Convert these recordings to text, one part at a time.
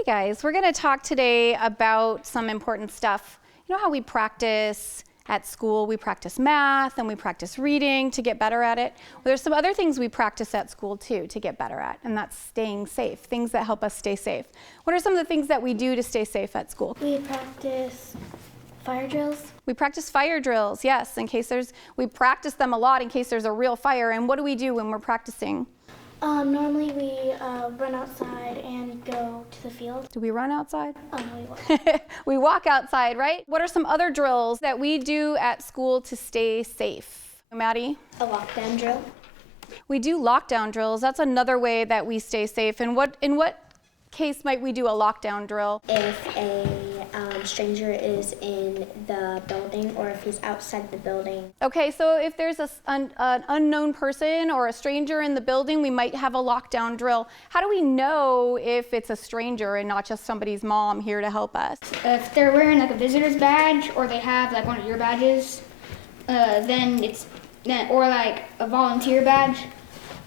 Hey guys, we're going to talk today about some important stuff. You know how we practice at school? We practice math and we practice reading to get better at it. Well, there's some other things we practice at school too to get better at, and that's staying safe, things that help us stay safe. What are some of the things that we do to stay safe at school? We practice fire drills. We practice fire drills, yes, we practice them a lot in case there's a real fire. And what do we do when we're practicing? Normally we run outside and go to the field. Do we run outside? We walk. We walk outside, right? What are some other drills that we do at school to stay safe? Maddie? A lockdown drill. We do lockdown drills. That's another way that we stay safe. And in what case might we do a lockdown drill? If a stranger is in the building or if he's outside the building. Okay, so if there's an unknown person or a stranger in the building, we might have a lockdown drill. How do we know if it's a stranger and not just somebody's mom here to help us? If they're wearing like a visitor's badge or they have like one of your badges, or like a volunteer badge,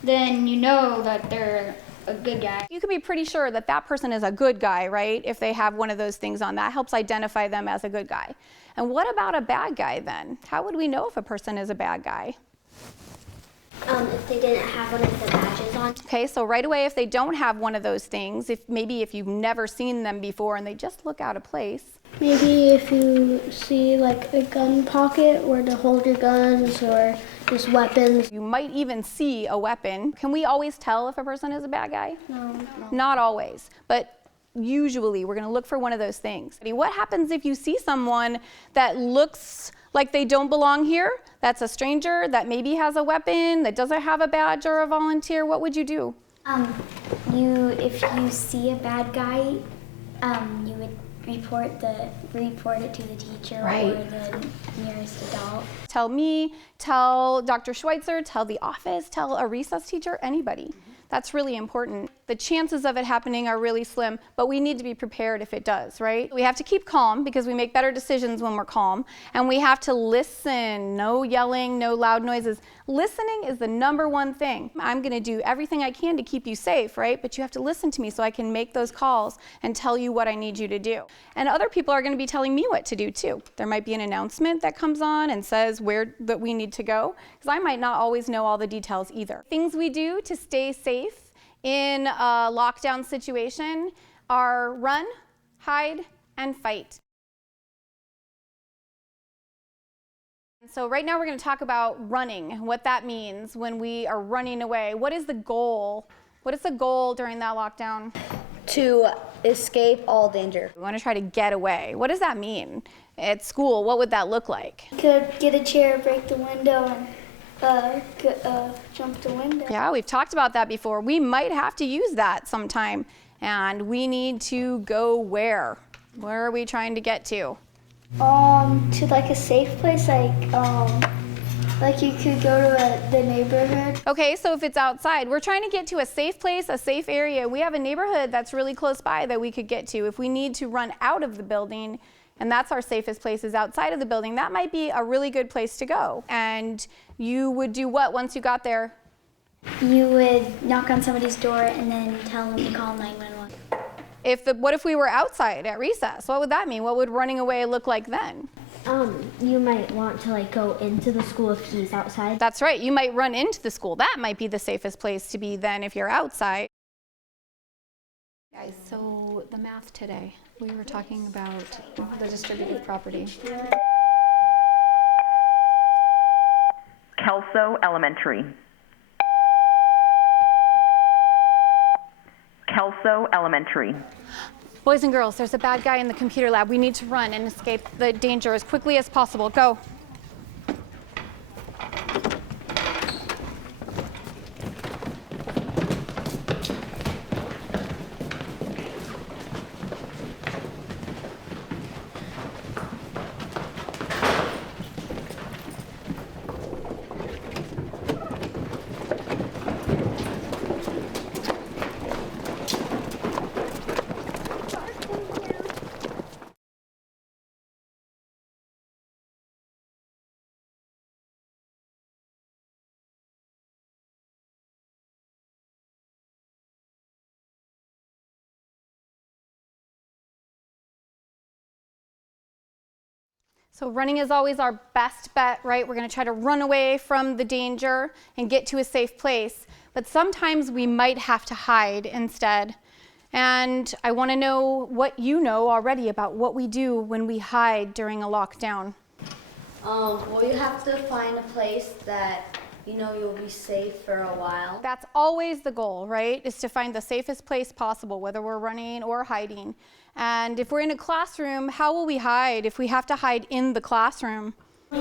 then you know that they're a good guy. You can be pretty sure that that person is a good guy, right? If they have one of those things on, that helps identify them as a good guy. And what about a bad guy then? How would we know if a person is a bad guy? If they didn't have one of the badges on. Okay, so right away, if they don't have one of those things, if you've never seen them before and they just look out of place. Maybe if you see like a gun pocket where to hold your guns or just weapons. You might even see a weapon. Can we always tell if a person is a bad guy? No. Not always, but usually we're going to look for one of those things. What happens if you see someone that looks like they don't belong here? That's a stranger that maybe has a weapon, that doesn't have a badge or a volunteer. What would you do? If you see a bad guy, you would report it to the teacher Right. or the nearest adult. Tell me, tell Dr. Schweitzer, tell the office, tell a recess teacher, anybody. That's really important. The chances of it happening are really slim, but we need to be prepared if it does, right? We have to keep calm because we make better decisions when we're calm, and we have to listen. No yelling, no loud noises. Listening is the number one thing. I'm gonna do everything I can to keep you safe, right? But you have to listen to me so I can make those calls and tell you what I need you to do. And other people are gonna be telling me what to do too. There might be an announcement that comes on and says where that we need to go, because I might not always know all the details either. Things we do to stay safe in a lockdown situation are run, hide, and fight. So right now we're going to talk about running, what that means when we are running away. What is the goal? What is the goal during that lockdown? To escape all danger. We want to try to get away. What does that mean? At school, what would that look like? Could get a chair, break the window, and jump the window. Yeah, we've talked about that before. We might have to use that sometime. And we need to go where? Where are we trying to get to? To like a safe place, like you could go to the neighborhood. Okay, so if it's outside, we're trying to get to a safe place, a safe area. We have a neighborhood that's really close by that we could get to. If we need to run out of the building, and that's our safest place is outside of the building, that might be a really good place to go. And you would do what once you got there? You would knock on somebody's door and then tell them to call 911. What if we were outside at recess? What would that mean? What would running away look like then? You might want to like go into the school if he's outside. That's right, you might run into the school. That might be the safest place to be then if you're outside. Guys, so the math today, we were talking about the distributive property. Kelso Elementary. Kelso Elementary. Boys and girls, there's a bad guy in the computer lab. We need to run and escape the danger as quickly as possible. Go. So running is always our best bet, right? We're going to try to run away from the danger and get to a safe place. But sometimes we might have to hide instead. And I want to know what you know already about what we do when we hide during a lockdown. Well, you have to find a place that you know you'll be safe for a while. That's always the goal, right? Is to find the safest place possible, whether we're running or hiding. And if we're in a classroom, how will we hide if we have to hide in the classroom?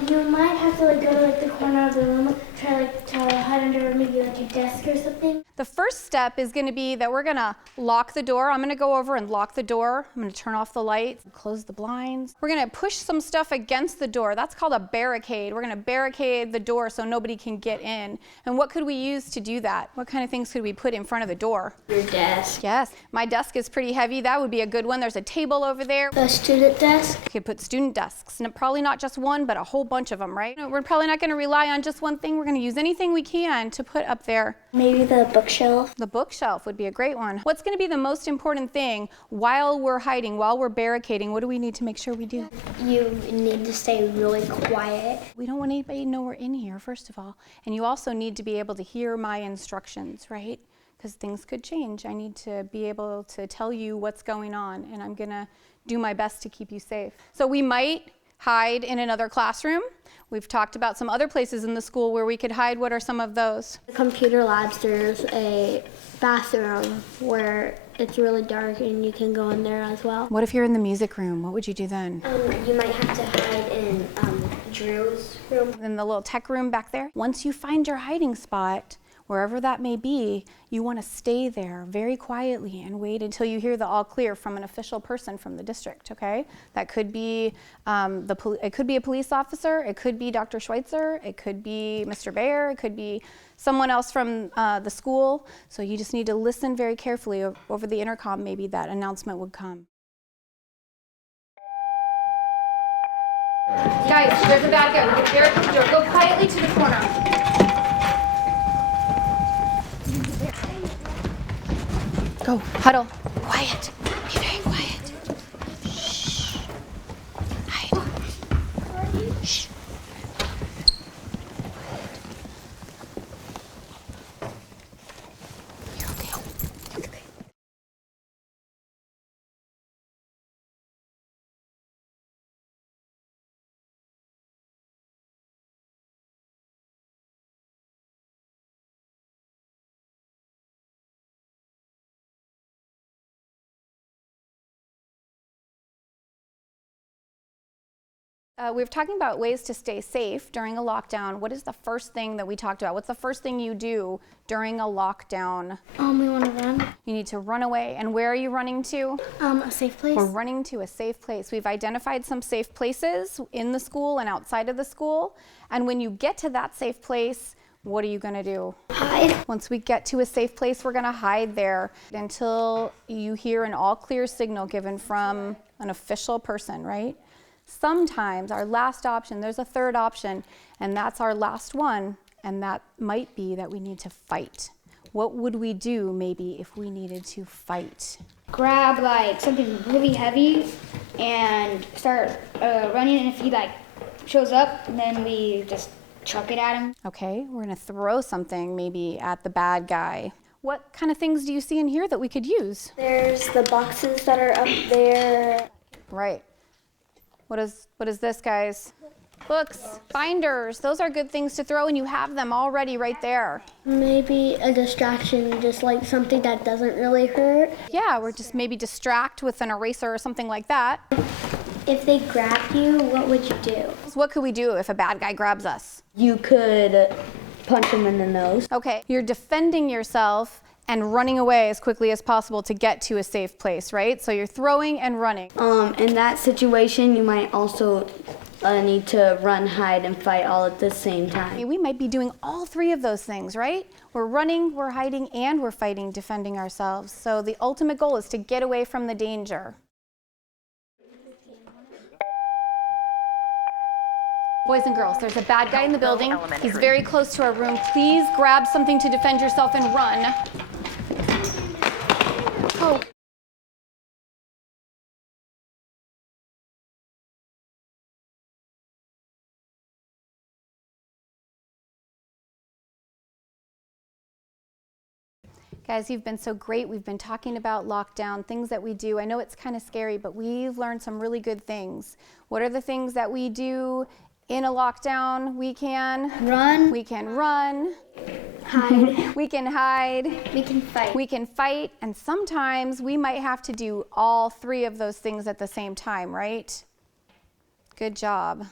You might have to go to the corner of the room, try to hide under maybe your desk or something. The first step is going to be that we're going to lock the door. I'm going to go over and lock the door. I'm going to turn off the lights, close the blinds. We're going to push some stuff against the door. That's called a barricade. We're going to barricade the door so nobody can get in. And what could we use to do that? What kind of things could we put in front of the door? Your desk. Yes, my desk is pretty heavy. That would be a good one. There's a table over there. The student desk. We could put student desks, and probably not just one, but a whole bunch of them, right? We're probably not going to rely on just one thing. We're going to use anything we can to put up there. Maybe the bookshelf. The bookshelf would be a great one. What's going to be the most important thing while we're hiding, while we're barricading? What do we need to make sure we do? You need to stay really quiet. We don't want anybody to know we're in here, first of all. And you also need to be able to hear my instructions, right? Because things could change. I need to be able to tell you what's going on, and I'm going to do my best to keep you safe. So we might hide in another classroom. We've talked about some other places in the school where we could hide. What are some of those? The computer labs, there's a bathroom where it's really dark and you can go in there as well. What if you're in the music room? What would you do then? You might have to hide in Drew's room. In the little tech room back there? Once you find your hiding spot, wherever that may be, you want to stay there very quietly and wait until you hear the all clear from an official person from the district, okay? That could be it could be a police officer, it could be Dr. Schweitzer, it could be Mr. Bayer, it could be someone else from the school. So you just need to listen very carefully. Over the intercom, maybe that announcement would come. Guys, there's a bad guy. We're very close to the door. Go quietly to the corner. Go, huddle. Quiet. Be very quiet. Shh. Hide. Shh. You're okay. Okay. We were talking about ways to stay safe during a lockdown. What is the first thing that we talked about? What's the first thing you do during a lockdown? We want to run. You need to run away. And where are you running to? A safe place. We're running to a safe place. We've identified some safe places in the school and outside of the school. And when you get to that safe place, what are you going to do? Hide. Once we get to a safe place, we're going to hide there until you hear an all clear signal given from an official person, right? Sometimes our last option, there's a third option, and that's our last one, and that might be that we need to fight. What would we do maybe if we needed to fight? Grab something really heavy and start running, and if he shows up, then we just chuck it at him. Okay, we're gonna throw something maybe at the bad guy. What kind of things do you see in here that we could use? There's the boxes that are up there. Right. What is this, guys? Books, binders, those are good things to throw, and you have them already right there. Maybe a distraction, just something that doesn't really hurt. Yeah, we're just maybe distract with an eraser or something like that. If they grabbed you, what would you do? So what could we do if a bad guy grabs us? You could punch him in the nose. Okay, you're defending yourself and running away as quickly as possible to get to a safe place, right? So you're throwing and running. In that situation, you might also need to run, hide, and fight all at the same time. We might be doing all three of those things, right? We're running, we're hiding, and we're fighting, defending ourselves. So the ultimate goal is to get away from the danger. Boys and girls, there's a bad guy in the building. He's very close to our room. Please grab something to defend yourself and run. Oh. Guys, you've been so great. We've been talking about lockdown, things that we do. I know it's kind of scary, but we've learned some really good things. What are the things that we do in a lockdown? We can Run. We can run. Hide. We can hide. We can fight. We can fight. And sometimes we might have to do all three of those things at the same time, right? Good job.